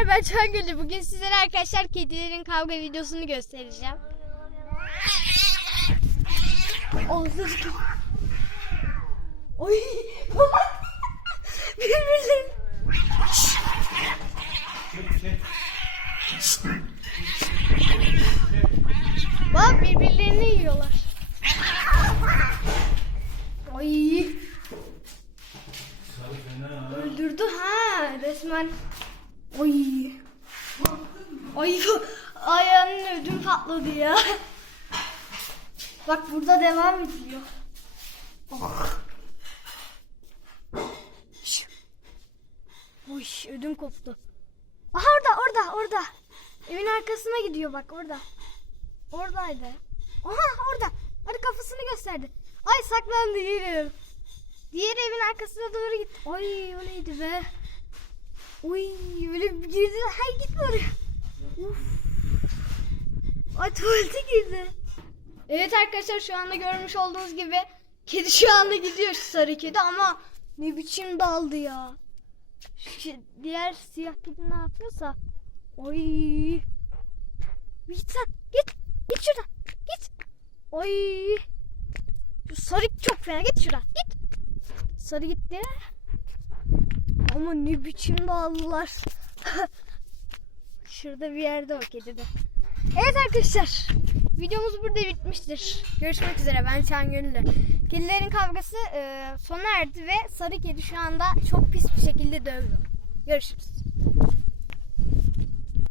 arkadaşlar ben Çangölü. Bugün sizlere arkadaşlar kedilerin kavga videosunu göstereceğim. Ağzı Oy. Birbirlerini. Bak birbirlerini yiyorlar. Ay. Öldürdü ha resmen. Oy. Ay ayağının ödüm patladı ya. Bak burada devam ediyor. Oh. Oy ödüm koptu. Aha orada orada orada. Evin arkasına gidiyor bak orada. Oradaydı. Aha orada. Hadi kafasını gösterdi. Ay saklandı yerim. Diğer evin arkasına doğru gitti. Ay o neydi be? Uy böyle girdi. Hay gitme oraya. Uf. Ay tuvalete girdi. Evet arkadaşlar şu anda görmüş olduğunuz gibi kedi şu anda gidiyor şu sarı kedi ama ne biçim daldı ya. Şu diğer siyah kedi ne yapıyorsa. Oy. Git sen git. Git şuradan. Git. Oy. Şu sarı çok fena git şuradan. Git. Sarı gitti. Ama ne biçim daldılar. Şurada bir yerde o kedi de. Evet arkadaşlar. Videomuz burada bitmiştir. Görüşmek üzere. Ben Şan Gönüllü. Kedilerin kavgası e, sona erdi ve sarı kedi şu anda çok pis bir şekilde dövüyor. Görüşürüz.